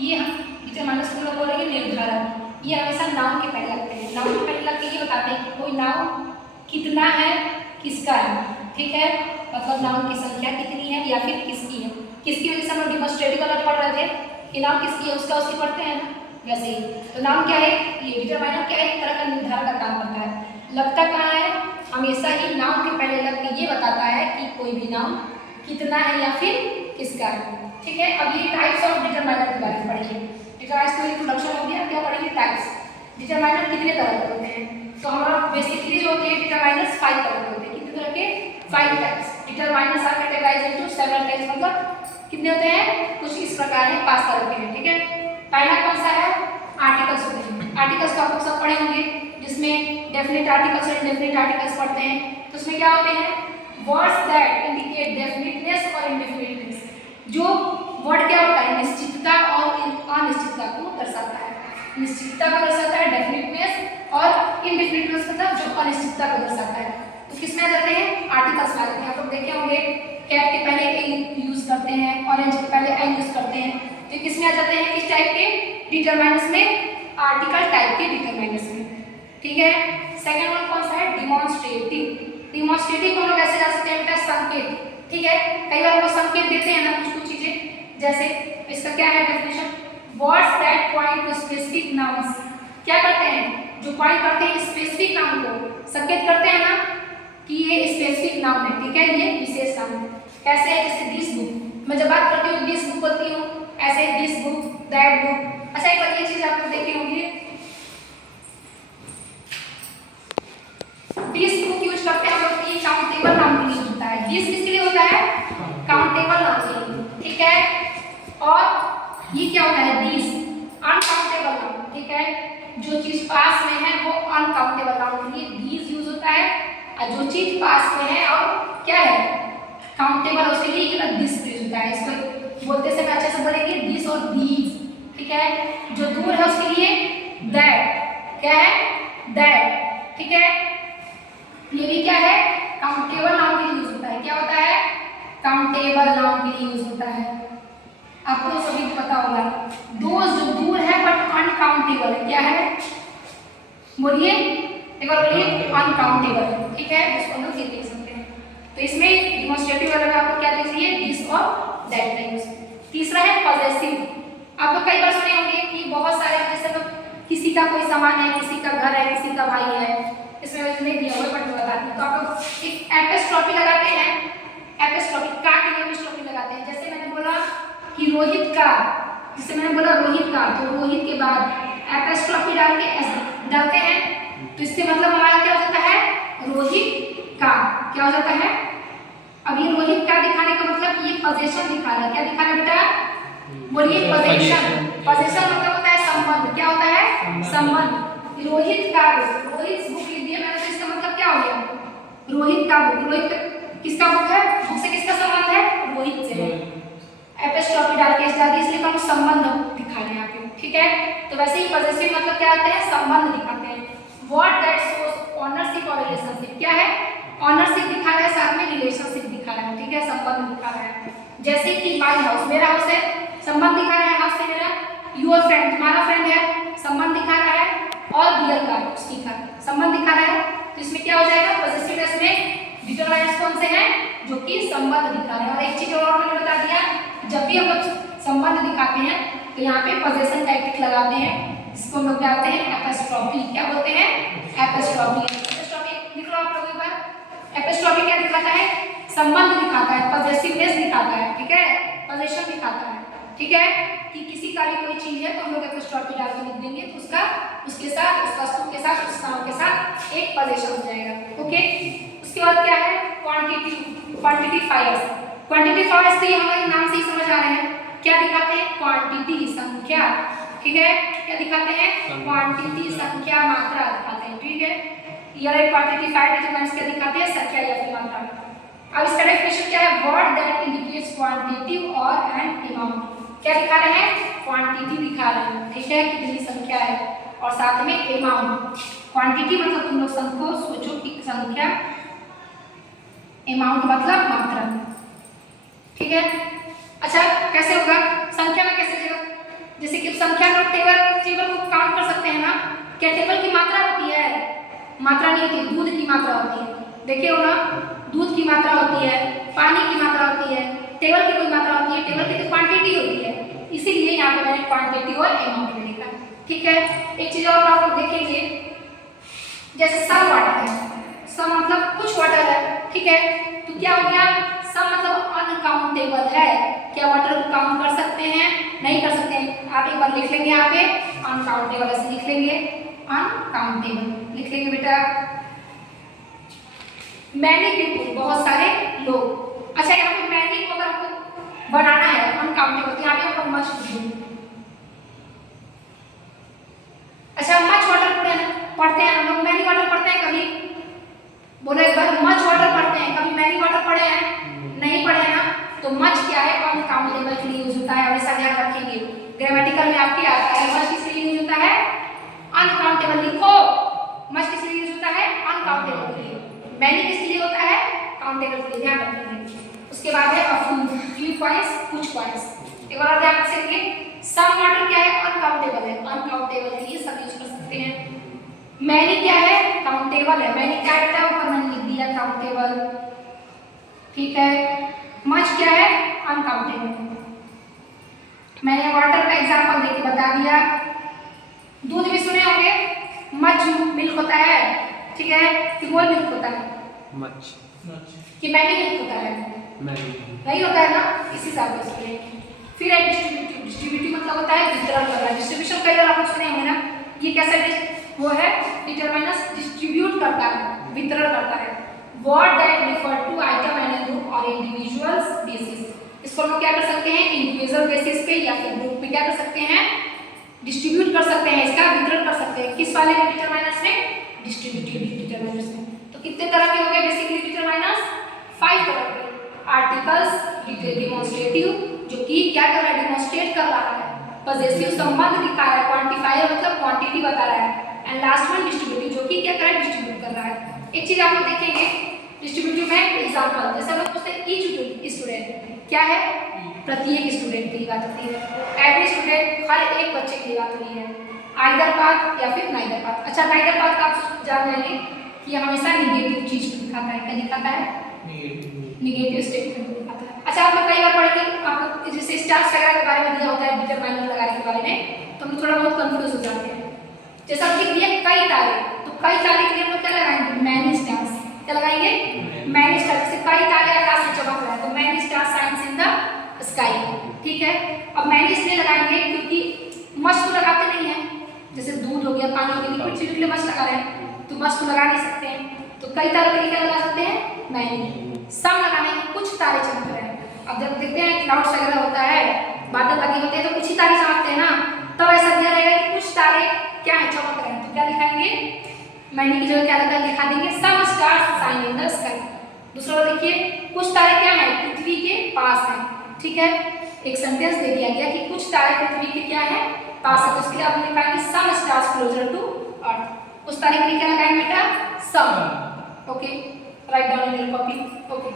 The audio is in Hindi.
ये हम डिटरमाइनर्स को लोग बोलेंगे निर्धारक। ये हमेशा नाउन के पहले लगते हैं। नाउन के पहले लग के ये बताते हैं कि कोई नाउन कितना है, किसका है, ठीक है, मतलब नाउन की संख्या कितनी है या फिर किसकी है। किसकी वजह से हम लोग डिमॉन्स्ट्रेटिव वाला पढ़ रहे थे कि नाउन किसकी है उसका उसकी पढ़ते हैं ना, वैसे ही। तो नाउन क्या है, ये डिटरमाइनर क्या है, एक तरह का निर्धारक का काम करता है। लगता कहाँ है, हमेशा ही नाउन के पहले लग के ये बताता है कि कोई भी नाउन कितना है या फिर किसका है, ठीक है। अब ये टाइप्स ऑफ डिटरमाइनर के बारे में पढ़िए। डिटरमाइनर का इंट्रोडक्शन हो गया, क्या पढ़ेंगे, टाइप्स। डिटरमाइनर कितने तरह के होते हैं, तो हमारा बेसिकली जो होते हैं डिटरमाइनर्स 5 तरह के होते हैं। कितने तरह के, 5 types. Determiners are categorized into several types, मतलब कितने होते हैं, कुछ इस प्रकार है, 5 तरह के हैं, ठीक है। पहला कौन सा है, आर्टिकल्स होते हैं। आर्टिकल्स तो आप लोग सब पढ़े होंगे, जिसमें डेफिनेट आर्टिकल्स और इनडेफिनेट आर्टिकल्स पढ़ते हैं। तो उसमें क्या होते हैं, वर्ड्स दैट इंडिकेट डेफिनेटनेस और इनडेफिनेटनेस। जो वर्ड क्या होता है, निश्चितता और अनिश्चितता को दर्शाता है। निश्चितता को दर्शाता है डेफिनेटनेस, और इनडेफिनेटनेस मतलब जो अनिश्चितता को दर्शाता है। तो किसमें आ जाते हैं, आर्टिकल्स में आ जाते हैं। आप लोग देखे होंगे कैट के पहले ए यूज करते हैं, ऑरेंज के पहले ए यूज करते हैं। तो किसमें आ जाते हैं, इस टाइप के डिटरमाइनर्स में, आर्टिकल टाइप के डिटरमाइनर्स में, ठीक है। सेकंड वन कौन सा है, डिमॉन्स्ट्रेटिव। डिमॉन्स्ट्रेटिव को हम लोग ऐसे जा सकते हैं, संकेत, ठीक है। कई बार वो संकेत देते हैं ना कुछ चीजें, जैसे इसका क्या है definition, words that point two specific nouns. क्या करते हैं, जो पॉइंट करते हैं स्पेसिफिक नाउन को, संकेत करते हैं ना कि ये स्पेसिफिक नाउन है, ठीक है, ये विशेष नाउन है। कैसे है, जैसे दिस बुक, मैं जब बात करती हूँ दिस बुक बोलती हूँ, ऐसे दिस बुक, दैट बुक। अच्छा, एक बार ये चीज आप लोग देखे होंगे, दिस बुक यूज करते हैं हम लोग, ये काउंटेबल नाउन के लिए होता है। दिस किसके लिए होता है, काउंटेबल नाउन के लिए, ठीक है। और ये क्या होता है, दिस अनकाउंटेबल नाउन, ठीक है। जो चीज पास में है वो अनकाउंटेबल नाउन के लिए दिस यूज होता है, और जो चीज पास में है और क्या है, काउंटेबल, उसके लिए ये दिस यूज होता है। इसको बोलते समय अच्छे से बोलेंगे दिस और दीज, ठीक है। जो दूर है उसके लिए दैट, क्या है, दैट, ठीक है। ये भी क्या है, काउंटेबल नाउन के लिए यूज होता है। क्या होता है, काउंटेबल नाउन के लिए यूज होता है। आपको सभी को पता होगा, दो जो दूर है बट अनकाउंटेबल है, क्या है, बोलिए एक बार बोलिए, अनकाउंटेबल, ठीक है, इसको हम लोग ये देख सकते हैं। तो इसमें डिमॉन्स्ट्रेटिव वाला में आपको क्या देख लीजिए, दिस और दैट का यूज। तीसरा है पॉजेसिव। आप लोग कई बार सुने होंगे कि बहुत सारे, जैसे लोग किसी का कोई सामान है, किसी का घर है, किसी का भाई है, इसमें नहीं दिया हुआ बट बताती हूँ। तो आप लोग एक एपिस्ट्रॉफी लगाते हैं, एपिस्ट्रॉफी का के लिए एपिस्ट्रॉफी लगाते हैं। जैसे मैंने बोला कि रोहित का, जैसे मैंने बोला रोहित का, तो रोहित के बाद एपिस्ट्रॉफी डाल के ऐसे डालते हैं, तो इससे मतलब हमारा क्या हो जाता है, रोहित का, क्या हो जाता है। अब ये रोहित का दिखाने का मतलब ये पोजीशन दिखा रहा है। क्या दिखा रहा है बेटा, बोलिए, पोजीशन। पोजीशन मतलब होता है संबंध, क्या होता है, संबंध। रोहित का बुक, रोहित बुक लिख दिया मैंने, तो इसका मतलब क्या हो गया, रोहित का बुक। रोहित किसका बुक है, बुक से किसका संबंध है, रोहित से है। एपिस्ट्रॉफी डाल के इसलिए हम संबंध दिखा रहे हैं यहाँ पे, ठीक है। तो वैसे ही पॉजेसिव मतलब क्या होते हैं, संबंध दिखाते हैं। वर्ड दैट शोस ऑनरशिप और रिलेशनशिप, क्या है, ऑनरशिप दिखा रहा है, साथ में रिलेशनशिप दिखा रहा है, ठीक है, संबंध दिखा रहा है। जैसे कि माय हाउस, मेरा हाउस है, संबंध दिखा रहा है हाउस से मेरा। योर फ्रेंड, तुम्हारा फ्रेंड है, संबंध दिखा रहा है। और डियर का, उसकी का संबंध दिखा रहा है। तो इसमें क्या हो जाएगा, पॉजेसिवनेस में डिटरमाइनर्स कौन से हैं, जो कि संबंध दिखा रहे हैं। और एक चीज और मैंने बता दिया, जब भी हम लोग संबंध दिखाते हैं तो यहाँ पे पोजेशन का टिक लगाते हैं, इसको हम लोग कहते हैं एपिस्ट्रॉफी। क्या बोलते हैं, एपिस्ट्रॉफी। एपिस्ट्रॉफी लिख लो आप लोग एक बार। एपिस्ट्रॉफी क्या दिखाता है, संबंध दिखाता है, पॉजेसिवनेस दिखाता है, ठीक है, पोजीशन दिखाता है, ठीक है। कि किसी का भी कोई चीज है तो हम लोग एपिस्ट्रॉफी डाल के लिख देंगे, तो उसका उसके साथ, उस वस्तु के साथ, उस नाम के साथ एक पोजीशन हो जाएगा, ओके। उसके बाद क्या है, क्वांटिटी, क्वांटिटीफायर्स। क्वांटिटीफायर्स तो ये हमारे नाम से ही समझ आ रहे हैं, क्या दिखाते हैं, क्वांटिटी, संख्या, ठीक है। क्या दिखाते हैं, क्वांटिटी, संख्या, मात्रा दिखाते हैं, ठीक है। ये क्वांटिटीफायर डिटरमाइंस क्या दिखाते हैं, संख्या या फिर मात्रा। अब इसका डेफिनेशन क्या है, वर्ड दैट इंडिकेट्स क्वांटिटी और एन अमाउंट। क्या दिखा रहे हैं, क्वांटिटी दिखा रहे हैं, ठीक है, कितनी संख्या है, और साथ में अमाउंट। क्वांटिटी मतलब तुम लोग संख्या सोचो कि संख्या, अमाउंट मतलब मात्रा, ठीक है। अच्छा, कैसे होगा, संख्या में कैसे जगह, जैसे क्या टेबल की मात्रा होती है? मात्रा नहीं होती, दूध की मात्रा होती है। देखिए हो ना, दूध की मात्रा होती है, पानी की मात्रा होती है, टेबल की कोई मात्रा होती है, टेबल की तो क्वांटिटी होती है। इसीलिए यहाँ पे मैंने क्वांटिटी और अमाउंट में लिखा। ठीक है, एक चीज और आप लोग देखेंगे, जैसे सम वाटर है, सम मतलब कुछ वाटर है, ठीक है, तो क्या हो गया, सम मतलब अनकाउंटेबल है। क्या वाटर को काउंट कर सकते हैं? नहीं कर सकते हैं। आप एक बार लिख लेंगे यहाँ पे अनकाउंटेबल, ऐसे लिख लेंगे अनकाउंटेबल, लिख लेंगे बेटा। मैनी पीपुल, बहुत सारे लोग। अच्छा यहाँ पे मैनी को अगर आपको बनाना है अनकाउंटेबल, तो यहाँ पे आपको मच लिखेंगे। अच्छा मच वाटर पढ़ते हैं हम लोग, मैनी वाटर पढ़ते हैं कभी? बोलो एक बार, मच वाटर पढ़ते हैं कभी, मैनी वाटर पढ़े हैं? नहीं पढ़े ना। तो मच क्या है? अनकाउंटेबल के लिए यूज होता है, हमेशा ध्यान रखेंगे। ग्रामेटिकल में आपके आता है मच किस लिए यूज होता है? अनकाउंटेबल। लिखो, मच किस लिए यूज होता है? अनकाउंटेबल के लिए। मैनी किस लिए होता है? काउंटेबल के लिए, ध्यान रखेंगे। उसके बाद है फ्यू पॉइंट्स, कुछ पॉइंट्स। एक बार ध्यान रखेंगे, सम वाटर क्या है? अनकाउंटेबल है, अनकाउंटेबल के लिए सब यूज कर सकते हैं। मैनी क्या है? काउंटेबल है, मैनी क्या है? ऊपर मैंने लिख दिया काउंटेबल, ठीक है। मच क्या है? अनकाउंटेबल। मैंने वाटर का एग्जांपल देके बता दिया। दूध भी सुने होंगे, मच मिल्क होता है, ठीक है, कि वो मिल्क होता है? मच कि मैनी मिल्क होता है? नहीं होता है ना, इसी हिसाब से सुने। फिर है डिस्ट्रीब्यूटिव, डिस्ट्रीब्यूटिव मतलब होता है वितरण करना। डिस्ट्रीब्यूशन कई बार आपने सुने होंगे ना, ये कैसा वो है? डिटरमाइनस, डिस्ट्रीब्यूट करता है, वितरण करता है। Word that refer to item and group और इंडिविजुअल्स बेसिस। इसको हम क्या कर सकते हैं? इंडिविजुअल बेसिस पे या फिर ग्रुप पे क्या कर सकते हैं? डिस्ट्रीब्यूट कर सकते हैं, इसका वितरण कर सकते हैं। किस वाले डिटरमाइनस में? डिस्ट्रीब्यूटिव डिटरमाइनस में। तो कितने तरह के हो गए बेसिकली डिटरमाइनस? 5 तरह के। आर्टिकल्स, डिमॉन्स्ट्रेटिव, जो कि क्या कर रहा है? डिमॉन्स्ट्रेट कर रहा है। पजेसिव, संबंध दिखा रहा है। क्वांटिफायर मतलब क्वांटिटी बता रहा है। एंड लास्ट वन डिस्ट्रीब्यूटिव, जो कि क्या कर रहा है? डिस्ट्रीब्यूट कर रहा है। एक चीज आप लोग देखेंगे डिस्ट्रीब्यूटिव में एग्जांपल, जैसे हम लोग पूछते हैं ईच स्टूडेंट, क्या है? प्रत्येक स्टूडेंट के लिए बात होती है। एवरी स्टूडेंट, हर एक बच्चे के लिए बात होती है। आइदर पाथ या फिर नाइदर पाथ। अच्छा नाइदर पाथ का आप जान जाएंगे कि हमेशा निगेटिव चीज को दिखाता है। क्या दिखाता है? निगेटिव स्टेटमेंट दिखाता है। अच्छा आप लोग कई बार पढ़ेंगे, आप लोग जैसे स्टार्स वगैरह के बारे में दिया होता है, डिटरमाइनर लगाने के बारे में, तो हम थोड़ा बहुत कंफ्यूज हो जाते हैं। जैसा कि दिया कई तारे, तो कई तारे के लिए हम लोग क्या लगाएंगे? Many stars. क्या लगाएंगे? Many stars. जैसे कई तारे आकाश में चमक रहा है, तो many stars shines in the sky, ठीक है। अब मैनी इसलिए लगाएंगे क्योंकि मच तो लगाते नहीं है, जैसे दूध हो गया, पानी हो गया, लिक्विड चीज के लिए मच लगा रहे हैं, तो मच तो लगा नहीं सकते हैं। तो कई तारों के लिए क्या लगा सकते हैं? मैनी। सम लगाने के कुछ तारे चमक रहे हैं। अब जब देखते हैं क्लाउड्स वगैरह होता है, बादल लगे होते हैं, तो कुछ ही तारे चमकते हैं ना, तब ऐसा दिया रहेगा कि कुछ तारे क्या है? चमक रहे हैं। तो क्या दिखाएंगे? मैनी की जगह क्या लगा दिखा देंगे? Some stars shine in the sky. दूसरा देखिए, कुछ तारे क्या है? पृथ्वी के पास है, ठीक है। एक सेंटेंस दे दिया गया कि कुछ तारे पृथ्वी के क्या है? पास है, तो इसके लिए आप लिखाएंगे some stars closer to earth. उस तारे के लिए क्या लगाएंगे बेटा? Some. Okay, right down in your copy. Okay.